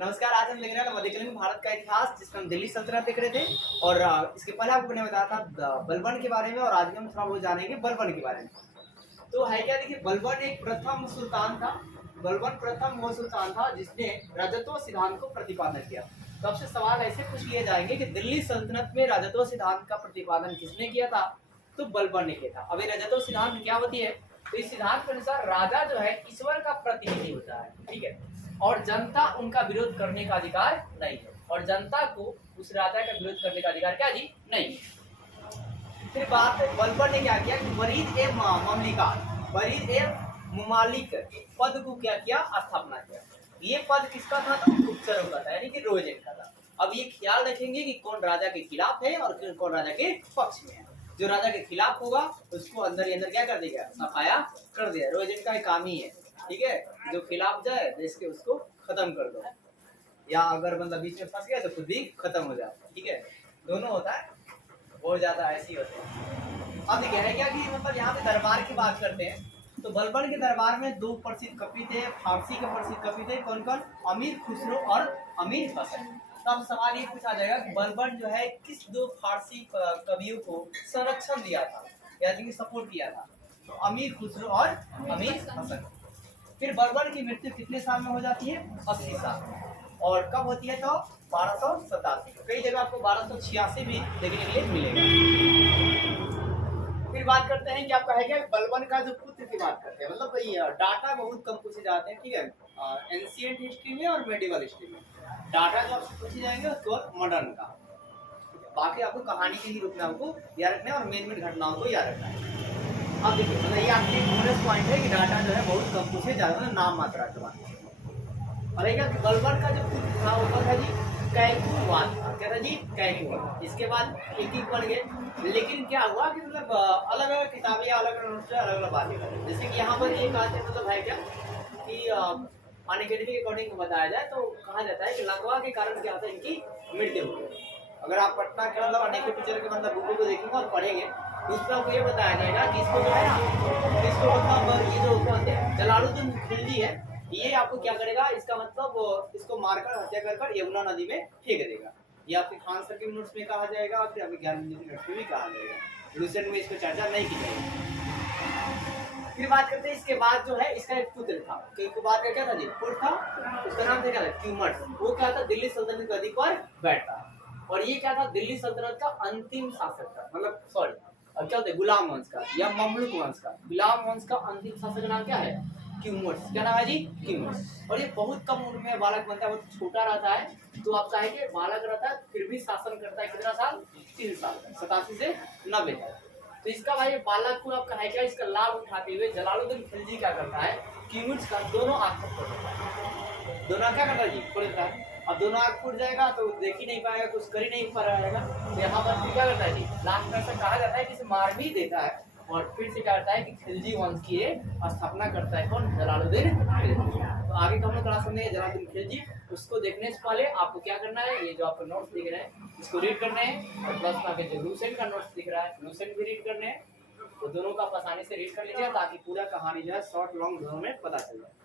नमस्कार। आज हम देख रहे हैं मध्यकालीन में भारत का इतिहास, जिसमें हम दिल्ली सल्तनत देख रहे थे और इसके पहले आपको मैंने बताया था बलबन के बारे में, और आज हम थोड़ा बहुत जानेंगे बलबन के बारे में। तो है क्या, देखिए, बलबन एक प्रथम सुल्तान था। बलबन प्रथम वो सुल्तान था जिसने राजत्व सिद्धांत को प्रतिपादन किया। तो आपसे सवाल ऐसे पूछ लिए जाएंगे कि दिल्ली सल्तनत में राजत्व सिद्धांत का प्रतिपादन किसने किया था? तो बलबन ने किया था। अब ये राजत्व सिद्धांत क्या होती है? तो इस सिद्धांत के अनुसार राजा जो है ईश्वर का प्रतिनिधि होता है, ठीक है, और जनता उनका विरोध करने का अधिकार नहीं है, और जनता को उस राजा का विरोध करने का अधिकार क्या जी नहीं। फिर बात बलबन ने क्या किया कि वरीद ए ममलिकात, वरीद ए मुमालिक पद को क्या किया? स्थापना किया। ये पद किसका था? तो गुप्तचरों का था, यानी कि रोजेंट का था। अब ये ख्याल रखेंगे कि कौन राजा के खिलाफ है और कौन राजा के पक्ष में है। जो राजा के खिलाफ होगा उसको अंदर ही अंदर क्या कर देगा? सफाया कर दिया। रोजेंट का काम ही है, ठीक है, जो खिलाफ जाए देश के उसको खत्म कर दो, या अगर मतलब बीच में फंस गया तो खुद भी खत्म हो जाए, ठीक है, दोनों होता है, बहुत ज्यादा ऐसी होते हैं। अब देखिए है क्या कि मतलब यहाँ पे दरबार की बात करते हैं, तो बलबन के दरबार में दो प्रसिद्ध कवि थे, फारसी के प्रसिद्ध कवि थे। कौन कौन? अमीर खुसरो और अमीर हसन। तो अब सवाल ये पूछा जाएगा कि बलबन जो है किस दो फारसी कवियों को संरक्षण दिया था, यानी कि सपोर्ट किया था? तो अमीर खुसरो और अमीर हसन। फिर बलबन की मृत्यु कितने साल में हो जाती है? 80 साल। और कब होती है? तो 1287। कई जगह आपको 1286 भी देखने के लिए मिलेगा। फिर बात करते हैं कि आपका है क्या, बलबन का जो पुत्र की बात करते हैं, मतलब ये डाटा बहुत कम पूछे जाते हैं, ठीक है, एंशिएंट हिस्ट्री में और मेडिवल हिस्ट्री में डाटा जो आपसे पूछे जाएंगे उसके बाद मॉडर्न का। बाकी आपको कहानी के ही रूप में आपको याद रखना है और मेन मेन घटनाओं को याद रखना है। अब देखिए मतलब ये आपके बोनस पॉइंट है कि डाटा जो है बहुत कम पूछे जाते हैं, नाम मात्रा के बाद। और क्या बलबन का जो पुत्र था वो था जी कैकुवाद था। क्या था जी? कैकुवाद। इसके बाद एक बढ़ गए, लेकिन क्या हुआ कि मतलब अलग अलग किताबें अलग अलग बातें, जैसे कि यहाँ पर एक आते मतलब है क्या कि अनकेडमी के अकॉर्डिंग बताया जाए तो कहा जाता है कि लकवा के कारण क्या होता है, इनकी मृत्यु हो गई। अगर आप पटना के मतलब अनेक टीचर के मतलब बुकों को देखेंगे और पढ़ेंगे तो उसमें आपको ये बताया जाएगा कि इसको जो है ना, इसको मतलब ये जो कहते हैं जलालुद्दीन खिलजी है, ये आपको क्या करेगा, इसका मतलब इसको मारकर हत्या कर यमुना नदी में फेंक देगा। ये आपके खान सर के नोट्स में कहा जाएगा और फिर आपके ज्ञान नोट्स में भी कहा जाएगा। लूसेंट में इसको चर्चा नहीं की जाएगी। फिर बात करते हैं इसके बाद जो है इसका एक पुत्र था, इसके बाद का क्या था जी? पुत्र था, उसका नाम था क्या? क्यूमर्स। वो क्या था? दिल्ली सल्तनत की गद्दी पर बैठा, और ये क्या था? दिल्ली सल्तनत का अंतिम शासक था, मतलब सॉरी क्या होता है, गुलाम वंश का या ममलुक वंश का। गुलाम वंश का अंतिम शासक का नाम क्या है? क्यूमर्स। क्या नाम है जी? क्यूमर्स। और ये बहुत कम उम्र में बालक बनता है, बहुत छोटा रहता है, तो आप चाहेंगे बालक रहता है फिर भी शासन करता है कितना साल? 3 साल, 87 से 90 तक। तो इसका भाई बालक को आपका है क्या, इसका लाभ उठाते हुए जलालुद्दीन खिलजी क्या करता है, क्यूमर्स का दोनों आंख फोड़ देता है। दोनों क्या करता है जी? फोड़ देता है। अब दोनों आंख फूट जाएगा तो देख ही नहीं पाएगा, कुछ कर ही नहीं पा रहेगा। तो यहाँ पर क्या करता है जी? लास्ट में ऐसा कहा जाता है कि इसे मार भी देता है, और फिर से क्या करता है कि खिलजी वंश की स्थापना करता है। कौन? जलालुद्दीन खिलजी। तो आगे का हम लोग क्लास में जलालुद्दीन खिलजी, उसको देखने से पहले आपको क्या करना है, ये जो आपको नोट्स दिख रहे हैं इसको रीड करने हैं, और प्लस में आगे जो लूसेंट का नोट्स दिख रहा है लूसेंट भी रीड करने हैं। तो दोनों का आप आसानी से रीड कर लीजिए ताकि पूरा कहानी जो है शॉर्ट लॉन्ग दोनों में पता चल जाए।